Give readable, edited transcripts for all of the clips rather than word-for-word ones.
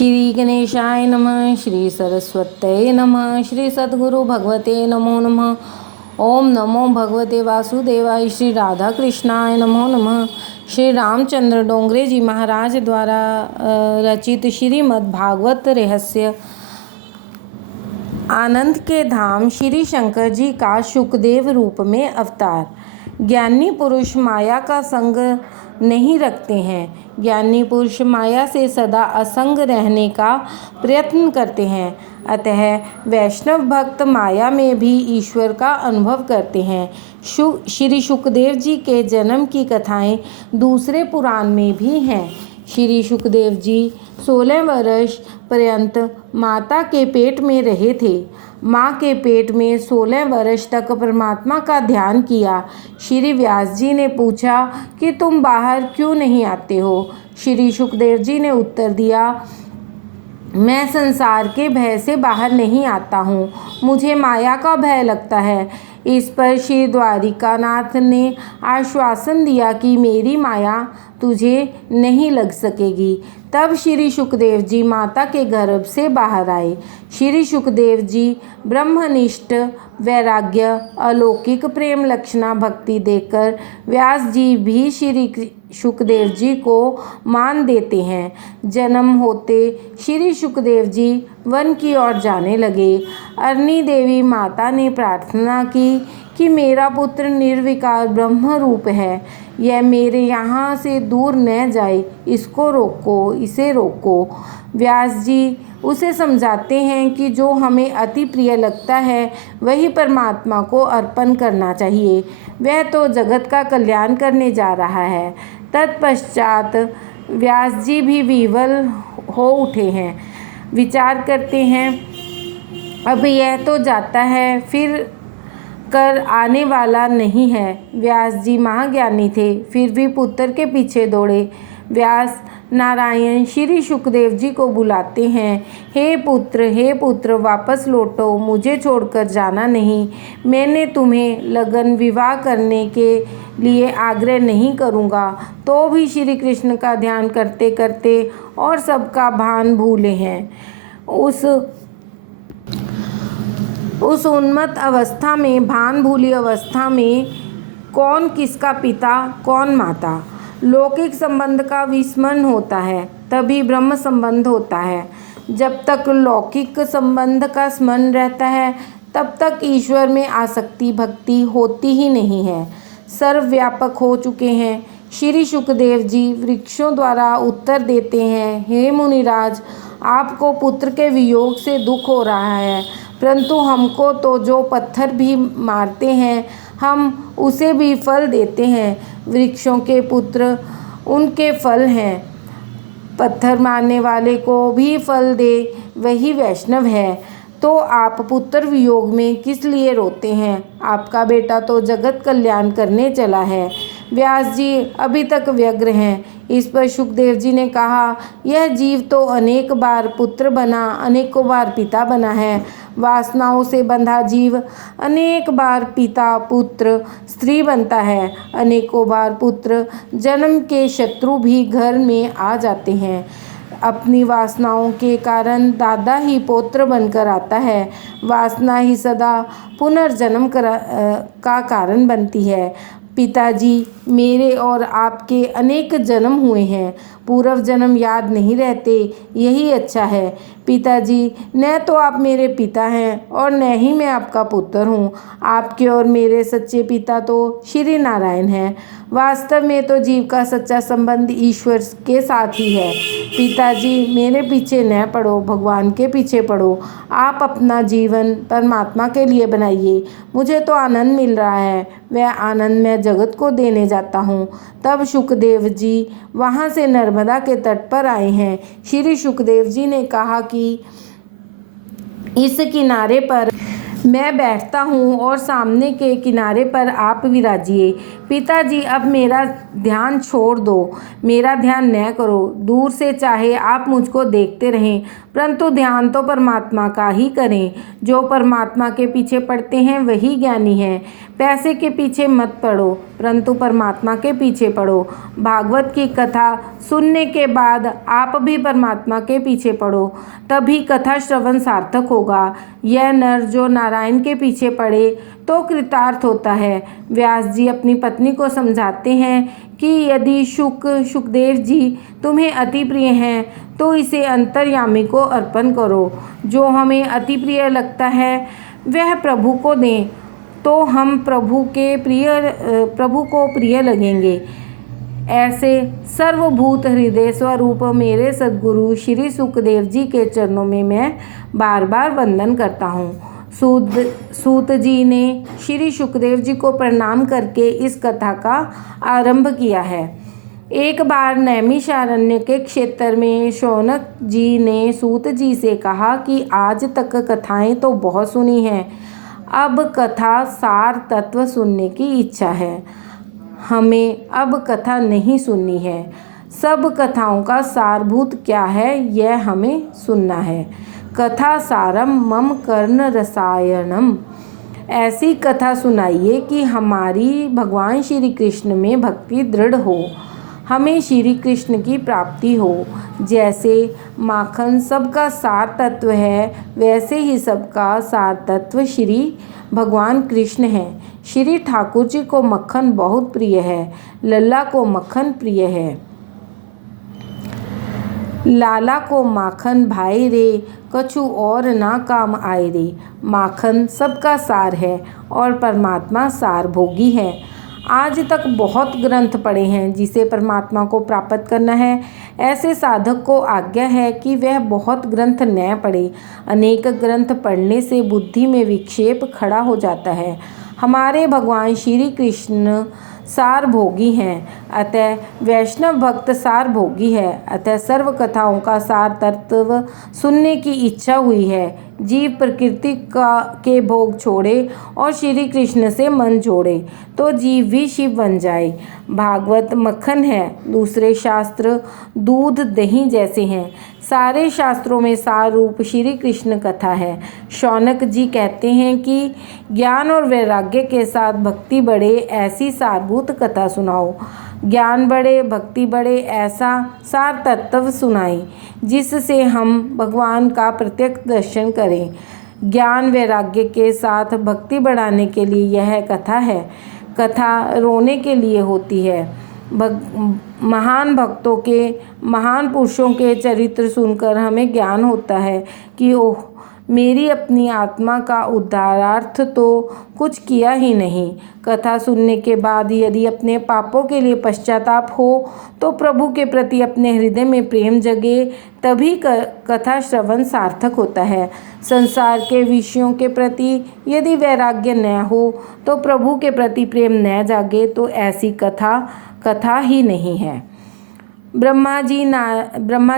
श्री गणेशाय नमः। श्री सरस्वत्यै नमः। श्री सद्गुरु भगवते नमो नमः। ओम नमो भगवते वासुदेवाय। श्री राधा कृष्णाय नमो नमः। श्री रामचंद्र डोंगरे जी महाराज द्वारा रचित श्रीमद् भागवत रहस्य। आनंद के धाम श्री शंकर जी का शुकदेव रूप में अवतार। ज्ञानी पुरुष माया का संग नहीं रखते हैं। ज्ञानी पुरुष माया से सदा असंग रहने का प्रयत्न करते हैं। अतः वैष्णव भक्त माया में भी ईश्वर का अनुभव करते हैं। श्री शुकदेव जी के जन्म की कथाएं दूसरे पुराण में भी हैं। श्री शुकदेव जी 16 वर्ष पर्यंत माता के पेट में रहे थे। माँ के पेट में 16 वर्ष तक परमात्मा का ध्यान किया। श्री व्यास जी ने पूछा कि तुम बाहर क्यों नहीं आते हो? श्री शुकदेव जी ने उत्तर दिया, मैं संसार के भय से बाहर नहीं आता हूँ, मुझे माया का भय लगता है। इस पर श्री द्वारिकानाथ ने आश्वासन दिया कि मेरी माया तुझे नहीं लग सकेगी। तब श्री शुकदेव जी माता के गर्भ से बाहर आए। श्री शुकदेव जी ब्रह्मनिष्ठ वैराग्य अलौकिक प्रेम लक्षणा भक्ति देखकर व्यास जी भी श्री शुकदेव जी को मान देते हैं। जन्म होते श्री शुकदेव जी वन की ओर जाने लगे। अरनी देवी माता ने प्रार्थना की कि मेरा पुत्र निर्विकार ब्रह्म रूप है, यह मेरे यहाँ से दूर न जाए, इसको रोको, इसे रोको। व्यास जी उसे समझाते हैं कि जो हमें अति प्रिय लगता है वही परमात्मा को अर्पण करना चाहिए, वह तो जगत का कल्याण करने जा रहा है। तत्पश्चात व्यास जी भी विह्वल हो उठे हैं। विचार करते हैं, अब यह तो जाता है, फिर कर आने वाला नहीं है। व्यास जी महाज्ञानी थे, फिर भी पुत्र के पीछे दौड़े। व्यास नारायण श्री शुकदेव जी को बुलाते हैं, हे पुत्र वापस लौटो, मुझे छोड़कर जाना नहीं। मैंने तुम्हें लगन विवाह करने के लिए आग्रह नहीं करूँगा, तो भी श्री कृष्ण का ध्यान करते करते और सबका भान भूले हैं। उस उन्मत्त अवस्था में, भान भूली अवस्था में कौन किसका पिता कौन माता, लौकिक संबंध का विस्मरण होता है, तभी ब्रह्म संबंध होता है। जब तक लौकिक संबंध का स्मरण रहता है तब तक ईश्वर में आसक्ति भक्ति होती ही नहीं है। सर्वव्यापक हो चुके हैं। श्री शुकदेव जी वृक्षों द्वारा उत्तर देते हैं, हे मुनिराज, आपको पुत्र के वियोग से दुख हो रहा है, परंतु हमको तो जो पत्थर भी मारते हैं हम उसे भी फल देते हैं। वृक्षों के पुत्र उनके फल हैं, पत्थर मारने वाले को भी फल दे वही वैष्णव है। तो आप पुत्र वियोग में किस लिए रोते हैं? आपका बेटा तो जगत कल्याण करने चला है। व्यास जी अभी तक व्यग्र हैं। इस पर शुकदेव जी ने कहा, यह जीव तो अनेक बार पुत्र बना, अनेकों बार पिता बना है। वासनाओं से बंधा जीव अनेक बार पिता पुत्र स्त्री बनता है। अनेकों बार पुत्र जन्म के शत्रु भी घर में आ जाते हैं। अपनी वासनाओं के कारण दादा ही पौत्र बनकर आता है। वासना ही सदा पुनर्जन्म का कारण बनती है। पिताजी, मेरे और आपके अनेक जन्म हुए हैं, पूर्व जन्म याद नहीं रहते, यही अच्छा है। पिताजी, न तो आप मेरे पिता हैं और न ही मैं आपका पुत्र हूँ। आपके और मेरे सच्चे पिता तो श्री नारायण हैं। वास्तव में तो जीव का सच्चा संबंध ईश्वर के साथ ही है। पिताजी, मेरे पीछे न पड़ो, भगवान के पीछे पड़ो। आप अपना जीवन परमात्मा के लिए बनाइए। मुझे तो आनंद मिल रहा है, वह आनंद मैं जगत को देने जाता हूँ। तब शुकदेव जी वहाँ से नर्मदा के तट पर आए हैं। श्री शुकदेव जी ने कहा कि इस किनारे पर मैं बैठता हूँ और सामने के किनारे पर आप विराजिए। पिताजी, अब मेरा ध्यान छोड़ दो, मेरा ध्यान न करो। दूर से चाहे आप मुझको देखते रहें, परंतु ध्यान तो परमात्मा का ही करें। जो परमात्मा के पीछे पड़ते हैं वही ज्ञानी है। पैसे के पीछे मत पड़ो, परंतु परमात्मा के पीछे पड़ो। भागवत की कथा सुनने के बाद आप भी परमात्मा के पीछे पड़ो, तभी कथा श्रवण सार्थक होगा। यह नर जो नारायण के पीछे पड़े तो कृतार्थ होता है। व्यास जी अपनी पत्नी को समझाते हैं कि यदि सुखदेव जी तुम्हें अति प्रिय हैं तो इसे अंतर्यामी को अर्पण करो। जो हमें अति प्रिय लगता है वह प्रभु को दें तो हम प्रभु को प्रिय लगेंगे। ऐसे सर्वभूत हृदय स्वरूप मेरे सद्गुरु श्री सुखदेव जी के चरणों में मैं बार बार वंदन करता हूँ। सूत जी ने श्री सुखदेव जी को प्रणाम करके इस कथा का आरंभ किया है। एक बार नैमिषारण्य के क्षेत्र में शौनक जी ने सूत जी से कहा कि आज तक कथाएं तो बहुत सुनी हैं, अब कथा सार तत्व सुनने की इच्छा है। हमें अब कथा नहीं सुननी है, सब कथाओं का सारभूत क्या है यह हमें सुनना है। कथा सारम मम कर्ण रसायनम। ऐसी कथा सुनाइए कि हमारी भगवान श्री कृष्ण में भक्ति दृढ़ हो, हमें श्री कृष्ण की प्राप्ति हो। जैसे माखन सबका सार तत्व है, वैसे ही सबका सार तत्व श्री भगवान कृष्ण है। श्री ठाकुर जी को मक्खन बहुत प्रिय है, लल्ला को मक्खन प्रिय है। लाला को माखन भाई रे, कछु और ना काम आए रे। माखन सबका सार है और परमात्मा सार भोगी है। आज तक बहुत ग्रंथ पढ़े हैं, जिसे परमात्मा को प्राप्त करना है ऐसे साधक को आज्ञा है कि वह बहुत ग्रंथ न पढ़े। अनेक ग्रंथ पढ़ने से बुद्धि में विक्षेप खड़ा हो जाता है। हमारे भगवान श्री कृष्ण सार भोगी हैं, अतः वैष्णव भक्त सार भोगी है। अतः सर्व कथाओं का सार तत्व सुनने की इच्छा हुई है। जीव प्रकृति के भोग छोड़े और श्री कृष्ण से मन जोड़े तो जीव भी शिव बन जाए। भागवत मक्खन है, दूसरे शास्त्र दूध दही जैसे हैं। सारे शास्त्रों में सार रूप श्री कृष्ण कथा है। शौनक जी कहते हैं कि ज्ञान और वैराग्य के साथ भक्ति बढ़े ऐसी सारभूत कथा सुनाओ। ज्ञान बढ़े भक्ति बढ़े ऐसा सार तत्व सुनाएं, जिससे हम भगवान का प्रत्यक्ष दर्शन करें। ज्ञान वैराग्य के साथ भक्ति बढ़ाने के लिए यह कथा है। कथा रोने के लिए होती है। महान भक्तों के, महान पुरुषों के चरित्र सुनकर हमें ज्ञान होता है कि ओह, मेरी अपनी आत्मा का उद्धारार्थ तो कुछ किया ही नहीं। कथा सुनने के बाद यदि अपने पापों के लिए पश्चाताप हो तो प्रभु के प्रति अपने हृदय में प्रेम जगे, तभी कथा श्रवण सार्थक होता है। संसार के विषयों के प्रति यदि वैराग्य न हो तो प्रभु के प्रति प्रेम न जागे तो ऐसी कथा ही नहीं है। ब्रह्मा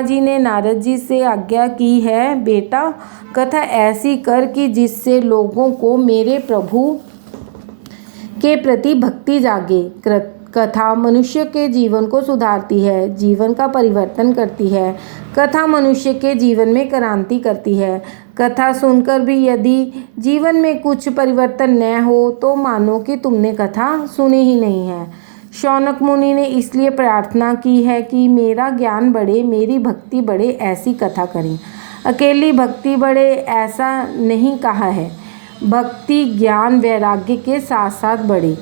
जी ने नारद जी से आज्ञा की है, बेटा कथा ऐसी कर कि जिससे लोगों को मेरे प्रभु के प्रति भक्ति जागे। कथा मनुष्य के जीवन को सुधारती है, जीवन का परिवर्तन करती है। कथा मनुष्य के जीवन में क्रांति करती है। कथा सुनकर भी यदि जीवन में कुछ परिवर्तन न हो तो मानो कि तुमने कथा सुनी ही नहीं है। शौनक मुनि ने इसलिए प्रार्थना की है कि मेरा ज्ञान बढ़े, मेरी भक्ति बढ़े, ऐसी कथा करें। अकेली भक्ति बढ़े ऐसा नहीं कहा है, भक्ति ज्ञान वैराग्य के साथ साथ बढ़े।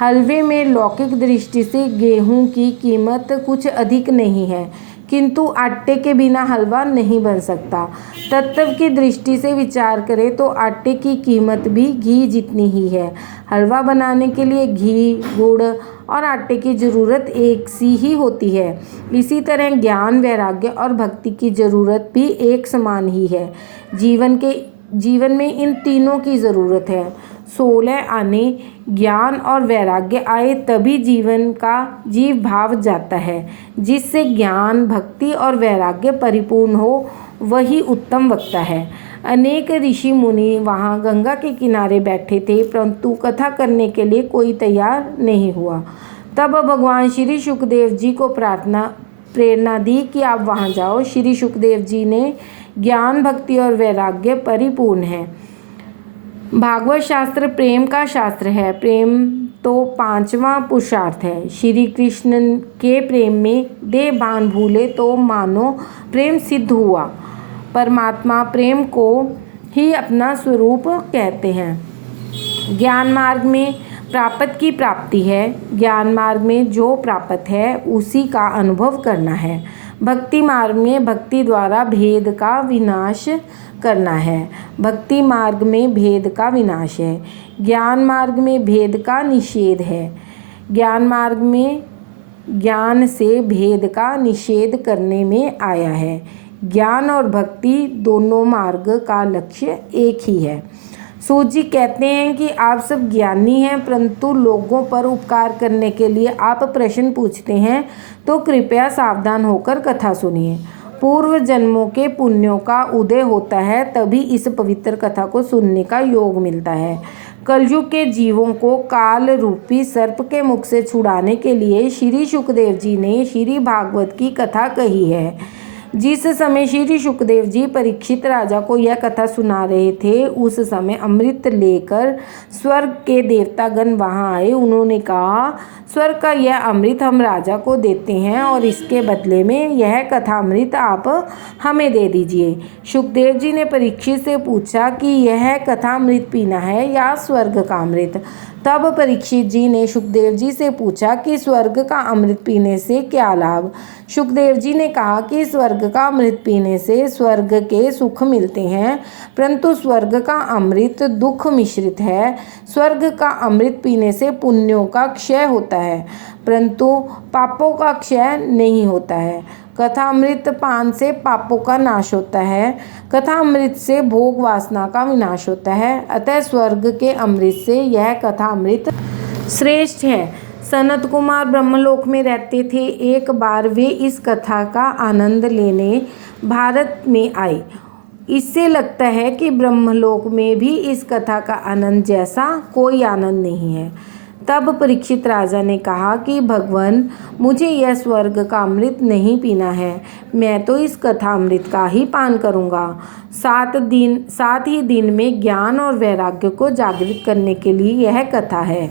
हलवे में लौकिक दृष्टि से गेहूं की कीमत कुछ अधिक नहीं है, किंतु आटे के बिना हलवा नहीं बन सकता। तत्व की दृष्टि से विचार करें तो आटे की कीमत भी घी जितनी ही है। हलवा बनाने के लिए घी, गुड़ और आटे की ज़रूरत एक सी ही होती है। इसी तरह ज्ञान, वैराग्य और भक्ति की ज़रूरत भी एक समान ही है। जीवन में इन तीनों की ज़रूरत है। 16 आने ज्ञान और वैराग्य आए तभी जीवन का जीव भाव जाता है। जिससे ज्ञान, भक्ति और वैराग्य परिपूर्ण हो वही उत्तम वक्ता है। अनेक ऋषि मुनि वहाँ गंगा के किनारे बैठे थे, परंतु कथा करने के लिए कोई तैयार नहीं हुआ। तब भगवान श्री सुखदेव जी को प्रेरणा दी कि आप वहाँ जाओ। श्री सुखदेव जी ने ज्ञान, भक्ति और वैराग्य परिपूर्ण है। भागवत शास्त्र प्रेम का शास्त्र है। प्रेम तो 5वां पुरुषार्थ है। श्री कृष्ण के प्रेम में देह भान भूले तो मानो प्रेम सिद्ध हुआ। परमात्मा प्रेम को ही अपना स्वरूप कहते हैं। ज्ञान मार्ग में प्राप्त की प्राप्ति है। ज्ञान मार्ग में जो प्राप्त है उसी का अनुभव करना है। भक्ति मार्ग में भक्ति द्वारा भेद का विनाश करना है। भक्ति मार्ग में भेद का विनाश है। ज्ञान मार्ग में भेद का निषेध है। ज्ञान मार्ग में ज्ञान से भेद का निषेध करने में आया है। ज्ञान और भक्ति दोनों मार्ग का लक्ष्य एक ही है। सूत जी कहते हैं कि आप सब ज्ञानी हैं, परंतु लोगों पर उपकार करने के लिए आप प्रश्न पूछते हैं, तो कृपया सावधान होकर कथा सुनिए। पूर्व जन्मों के पुण्यों का उदय होता है, तभी इस पवित्र कथा को सुनने का योग मिलता है। कलयुग के जीवों को काल रूपी सर्प के मुख से छुड़ाने के लिए श्री सुखदेव जी ने श्री भागवत की कथा कही है। जिस समय श्री सुखदेव जी परीक्षित राजा को यह कथा सुना रहे थे, उस समय अमृत लेकर स्वर्ग के देवतागण वहां आए। उन्होंने कहा, स्वर्ग का यह अमृत हम राजा को देते हैं और इसके बदले में यह कथा अमृत आप हमें दे दीजिए। सुखदेव जी ने परीक्षित से पूछा कि यह कथा अमृत पीना है या स्वर्ग का अमृत। तब परीक्षित जी ने सुखदेव जी से पूछा कि स्वर्ग का अमृत पीने से क्या लाभ। सुखदेव जी ने कहा कि स्वर्ग का अमृत पीने से स्वर्ग के सुख मिलते हैं, परंतु स्वर्ग का अमृत दुख मिश्रित है। स्वर्ग का अमृत पीने से पुण्यों का क्षय होता है, परंतु पापों का क्षय नहीं होता है। कथा अमृत पान से पापों का नाश होता है। कथा अमृत से भोग वासना का विनाश होता है। अतः स्वर्ग के अमृत से यह कथा अमृत श्रेष्ठ है। सनत कुमार ब्रह्मलोक में रहते थे। एक बार वे इस कथा का आनंद लेने भारत में आए। इससे लगता है कि ब्रह्मलोक में भी इस कथा का आनंद जैसा कोई आनंद नहीं है। तब परीक्षित राजा ने कहा कि भगवान, मुझे यह स्वर्ग का अमृत नहीं पीना है, मैं तो इस कथा अमृत का ही पान करूँगा। 7 ही दिन में ज्ञान और वैराग्य को जागृत करने के लिए यह कथा है।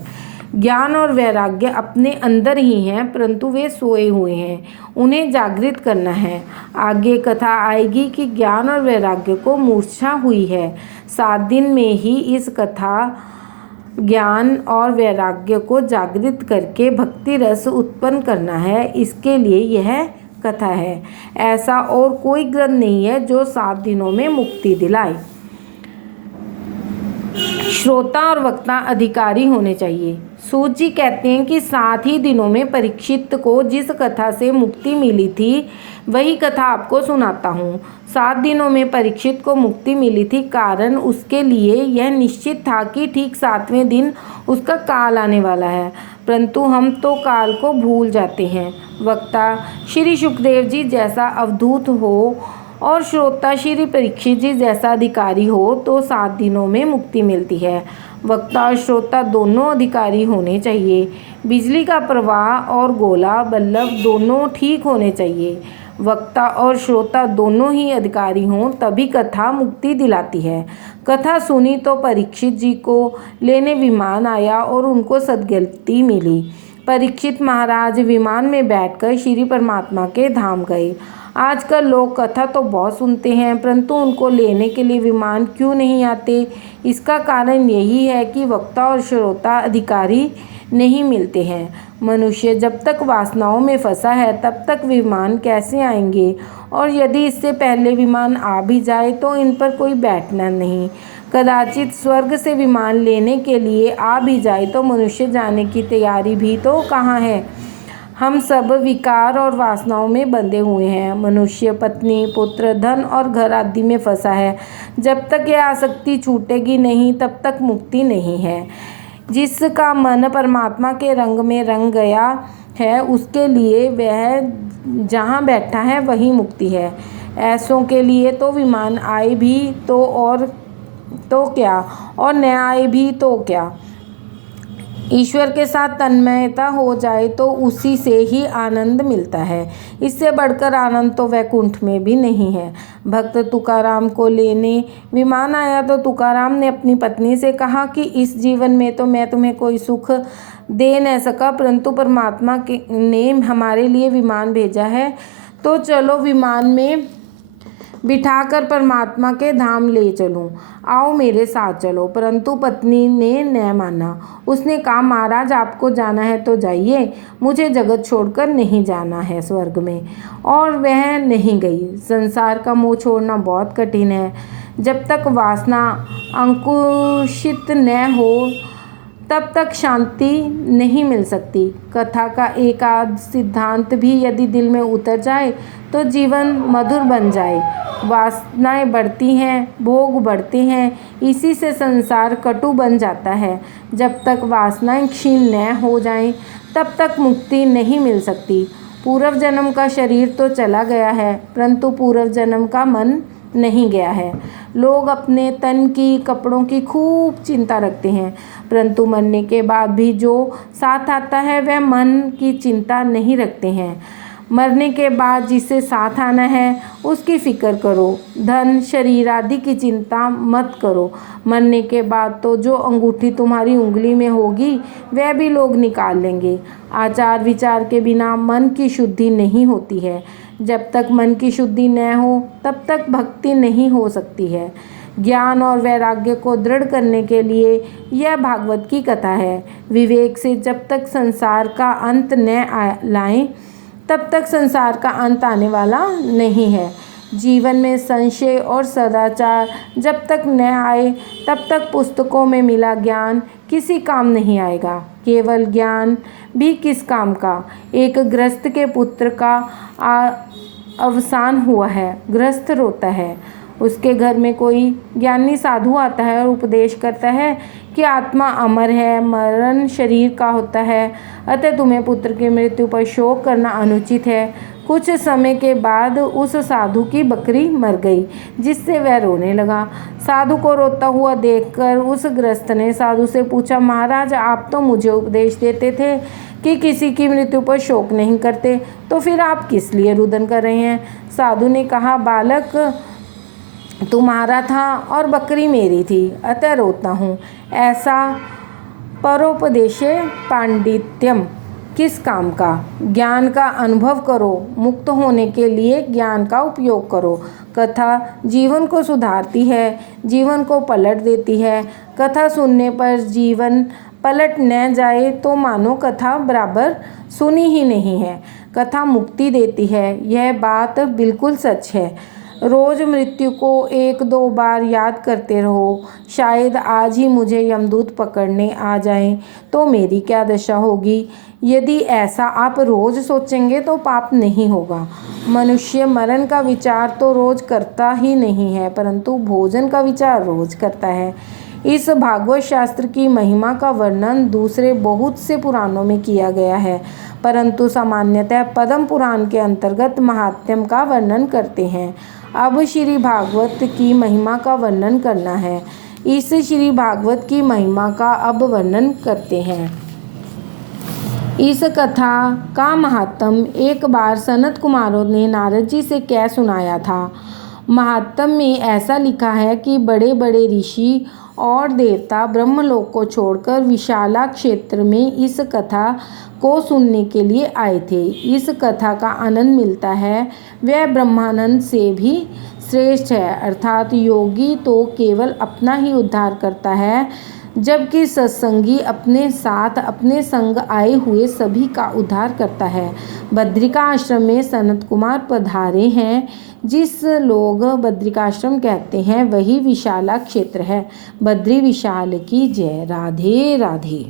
ज्ञान और वैराग्य अपने अंदर ही हैं, परंतु वे सोए हुए हैं, उन्हें जागृत करना है। आगे कथा आएगी कि ज्ञान और वैराग्य को मूर्छा हुई है। 7 दिन में ही इस कथा ज्ञान और वैराग्य को जागृत करके भक्ति रस उत्पन्न करना है। इसके लिए यह कथा है। ऐसा और कोई ग्रंथ नहीं है जो 7 दिनों में मुक्ति दिलाए। श्रोता और वक्ता अधिकारी होने चाहिए। सूत जी कहते हैं कि 7 ही दिनों में परीक्षित को जिस कथा से मुक्ति मिली थी, वही कथा आपको सुनाता हूँ। 7 दिनों में परीक्षित को मुक्ति मिली थी, कारण उसके लिए यह निश्चित था कि ठीक 7वें दिन उसका काल आने वाला है, परंतु हम तो काल को भूल जाते हैं। वक्ता श्री सुखदेव जी जैसा अवधूत हो और श्रोता श्री परीक्षित जी जैसा अधिकारी हो तो 7 दिनों में मुक्ति मिलती है। वक्ता और श्रोता दोनों अधिकारी होने चाहिए। बिजली का प्रवाह और गोला बल्लभ दोनों ठीक होने चाहिए। वक्ता और श्रोता दोनों ही अधिकारी हों, तभी कथा मुक्ति दिलाती है। कथा सुनी तो परीक्षित जी को लेने विमान आया और उनको सद्गति मिली। परीक्षित महाराज विमान में बैठकर श्री परमात्मा के धाम गए। आजकल लोग कथा तो बहुत सुनते हैं, परंतु उनको लेने के लिए विमान क्यों नहीं आते? इसका कारण यही है कि वक्ता और श्रोता अधिकारी नहीं मिलते हैं। मनुष्य जब तक वासनाओं में फंसा है, तब तक विमान कैसे आएंगे? और यदि इससे पहले विमान आ भी जाए तो इन पर कोई बैठना नहीं। कदाचित स्वर्ग से विमान लेने के लिए आ भी जाए तो मनुष्य जाने की तैयारी भी तो कहाँ है? हम सब विकार और वासनाओं में बंधे हुए हैं। मनुष्य पत्नी, पुत्र, धन और घर आदि में फंसा है। जब तक यह आसक्ति छूटेगी नहीं, तब तक मुक्ति नहीं है। जिसका मन परमात्मा के रंग में रंग गया है, उसके लिए वह जहाँ बैठा है वही मुक्ति है। ऐसों के लिए तो विमान आए भी तो क्या, और न आए भी तो क्या। ईश्वर के साथ तन्मयता हो जाए तो उसी से ही आनंद मिलता है। इससे बढ़कर आनंद तो वैकुंठ में भी नहीं है। भक्त तुकाराम को लेने विमान आया तो तुकाराम ने अपनी पत्नी से कहा कि इस जीवन में तो मैं तुम्हें कोई सुख दे न सका, परंतु परमात्मा ने हमारे लिए विमान भेजा है, तो चलो विमान में बिठाकर परमात्मा के धाम ले चलूं, आओ मेरे साथ चलो। परंतु पत्नी ने न माना। उसने कहा, महाराज आपको जाना है तो जाइए, मुझे जगत छोड़कर नहीं जाना है स्वर्ग में। और वह नहीं गई। संसार का मोह छोड़ना बहुत कठिन है। जब तक वासना अंकुशित न हो तब तक शांति नहीं मिल सकती। कथा का एक आध सिद्धांत भी यदि दिल में उतर जाए तो जीवन मधुर बन जाए। वासनाएं बढ़ती हैं, भोग बढ़ते हैं, इसी से संसार कटु बन जाता है। जब तक वासनाएं क्षीण न हो जाएं, तब तक मुक्ति नहीं मिल सकती। पूर्व जन्म का शरीर तो चला गया है, परंतु पूर्व जन्म का मन नहीं गया है। लोग अपने तन की, कपड़ों की खूब चिंता रखते हैं, परंतु मरने के बाद भी जो साथ आता है वह मन की चिंता नहीं रखते हैं। मरने के बाद जिससे साथ आना है उसकी फिक्र करो, धन शरीर आदि की चिंता मत करो। मरने के बाद तो जो अंगूठी तुम्हारी उंगली में होगी वह भी लोग निकाल लेंगे। आचार विचार के बिना मन की शुद्धि नहीं होती है। जब तक मन की शुद्धि न हो तब तक भक्ति नहीं हो सकती है। ज्ञान और वैराग्य को दृढ़ करने के लिए यह भागवत की कथा है। विवेक से जब तक संसार का अंत न लाएं तब तक संसार का अंत आने वाला नहीं है। जीवन में संशय और सदाचार जब तक न आए तब तक पुस्तकों में मिला ज्ञान किसी काम नहीं आएगा। केवल ज्ञान भी किस काम का। एक गृहस्थ के पुत्र का अवसान हुआ है। गृहस्थ रोता है। उसके घर में कोई ज्ञानी साधु आता है और उपदेश करता है कि आत्मा अमर है, मरण शरीर का होता है, अतः तुम्हें पुत्र की मृत्यु पर शोक करना अनुचित है। कुछ समय के बाद उस साधु की बकरी मर गई, जिससे वह रोने लगा। साधु को रोता हुआ देखकर उस गृहस्थ ने साधु से पूछा, महाराज आप तो मुझे उपदेश देते थे कि किसी की मृत्यु पर शोक नहीं करते, तो फिर आप किस लिए रुदन कर रहे हैं। साधु ने कहा, बालक तुम्हारा था और बकरी मेरी थी, अतः रोता हूँ। ऐसा परोपदेशे पांडित्यम किस काम का। ज्ञान का अनुभव करो, मुक्त होने के लिए ज्ञान का उपयोग करो। कथा जीवन को सुधारती है, जीवन को पलट देती है। कथा सुनने पर जीवन पलट न जाए तो मानो कथा बराबर सुनी ही नहीं है। कथा मुक्ति देती है, यह बात बिल्कुल सच है। रोज़ मृत्यु को 1-2 बार याद करते रहो। शायद आज ही मुझे यमदूत पकड़ने आ जाएं तो मेरी क्या दशा होगी। यदि ऐसा आप रोज़ सोचेंगे तो पाप नहीं होगा। मनुष्य मरण का विचार तो रोज़ करता ही नहीं है, परंतु भोजन का विचार रोज़ करता है। इस भागवत शास्त्र की महिमा का वर्णन दूसरे बहुत से पुराणों में किया गया है, परंतु सामान्यतः पद्म पुराण के अंतर्गत महात्म्य का वर्णन करते हैं। अब श्री भागवत की महिमा का वर्णन करना है। इस श्री भागवत की महिमा का अब वर्णन करते हैं। इस कथा का महात्म्य एक बार सनत कुमारों ने नारद जी से कह सुनाया था। महात्म्य में ऐसा लिखा है कि बड़े बड़े ऋषि और देवता ब्रह्मलोक को छोड़कर विशाला क्षेत्र में इस कथा को सुनने के लिए आए थे। इस कथा का आनंद मिलता है वह ब्रह्मानंद से भी श्रेष्ठ है। अर्थात योगी तो केवल अपना ही उद्धार करता है, जबकि सत्संगी अपने साथ अपने संग आए हुए सभी का उद्धार करता है। बद्रिका आश्रम में सनत कुमार पधारे हैं। जिस लोग बद्रिकाश्रम कहते हैं वही विशाला क्षेत्र है। बद्री विशाल की जय। राधे राधे।